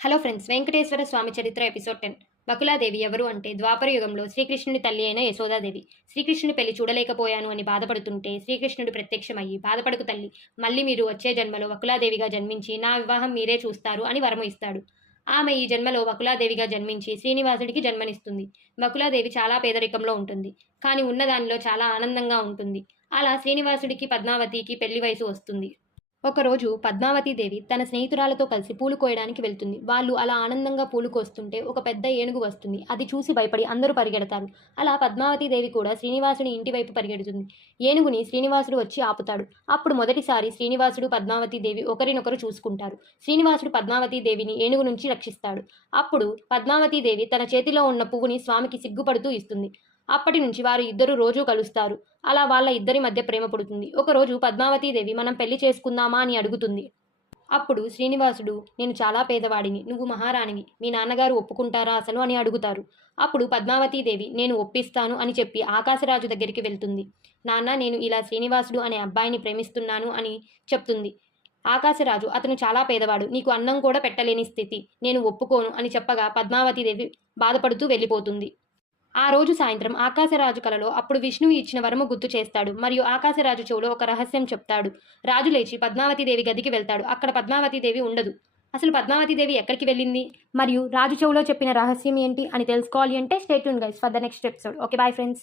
Hello friends, Venkateswara స్వామి చరిత్ర episode 10. బకులాదేవి ఎవరు అంటే ద్వాపర యుగంలో శ్రీకృష్ణుడి తల్లి అయిన యశోదాదేవి. శ్రీకృష్ణుడి పెళ్లి చూడలేకపోయాను అని బాధపడుతుంటే శ్రీకృష్ణుడు ప్రత్యక్షమయ్యి, బాధపడకు తల్లి, మళ్ళీ మీరు వచ్చే జన్మలో బకులాదేవిగా జన్మించి నా వివాహం మీరే చూస్తారు అని వరము ఇస్తాడు. ఆమె ఈ జన్మలో బకులాదేవిగా జన్మించి శ్రీనివాసుడికి జన్మనిస్తుంది. బకులాదేవి చాలా పేదరికంలో ఉంటుంది, కానీ ఉన్నదానిలో చాలా ఆనందంగా ఉంటుంది. అలా శ్రీనివాసుడికి పద్మావతికి పెళ్లి వయసు వస్తుంది. ఒకరోజు పద్మావతీదేవి తన స్నేహితురాలతో కలిసి పూలు కోయడానికి వెళ్తుంది. వాళ్ళు అలా ఆనందంగా పూలు కోస్తుంటే ఒక పెద్ద ఏనుగు వస్తుంది. అది చూసి భయపడి అందరూ పరిగెడతారు. అలా పద్మావతీదేవి కూడా శ్రీనివాసుడి ఇంటి వైపు పరిగెడుతుంది. ఏనుగుని శ్రీనివాసుడు వచ్చి ఆపుతాడు. అప్పుడు మొదటిసారి శ్రీనివాసుడు పద్మావతీదేవి ఒకరినొకరు చూసుకుంటారు. శ్రీనివాసుడు పద్మావతీదేవిని ఏనుగు నుంచి రక్షిస్తాడు. అప్పుడు పద్మావతీదేవి తన చేతిలో ఉన్న పువ్వుని స్వామికి సిగ్గుపడుతూ ఇస్తుంది. అప్పటి నుంచి వారు ఇద్దరు రోజూ కలుస్తారు. అలా వాళ్ళ ఇద్దరి మధ్య ప్రేమ పుడుతుంది. ఒకరోజు పద్మావతీదేవి మనం పెళ్లి చేసుకుందామా అని అడుగుతుంది. అప్పుడు శ్రీనివాసుడు, నేను చాలా పేదవాడిని, నువ్వు మహారాణివి, మీ నాన్నగారు ఒప్పుకుంటారా అసలు అని అడుగుతారు. అప్పుడు పద్మావతీదేవి నేను ఒప్పిస్తాను అని చెప్పి ఆకాశరాజు దగ్గరికి వెళ్తుంది. నాన్న, నేను ఇలా శ్రీనివాసుడు అనే అబ్బాయిని ప్రేమిస్తున్నాను అని చెప్తుంది. ఆకాశరాజు, అతను చాలా పేదవాడు, నీకు అన్నం కూడా పెట్టలేని స్థితి, నేను ఒప్పుకోను అని చెప్పగా పద్మావతీదేవి బాధపడుతూ వెళ్ళిపోతుంది. ఆ రోజు సాయంత్రం ఆకాశరాజు కలలో అప్పుడు విష్ణువు ఇచ్చిన వరము గుర్తు చేస్తాడు మరియు ఆకాశరాజు చెవులో ఒక రహస్యం చెప్తాడు. రాజు లేచి పద్మావతీదేవి గదికి వెళ్తాడు. అక్కడ పద్మావతీదేవి ఉండదు. అసలు పద్మావతీదేవి ఎక్కడికి వెళ్ళింది మరియు రాజు చెవులో చెప్పిన రహస్యం ఏంటి అని తెలుసుకోవాలి అంటే stay tune guys for the next episode. Okay, bye friends.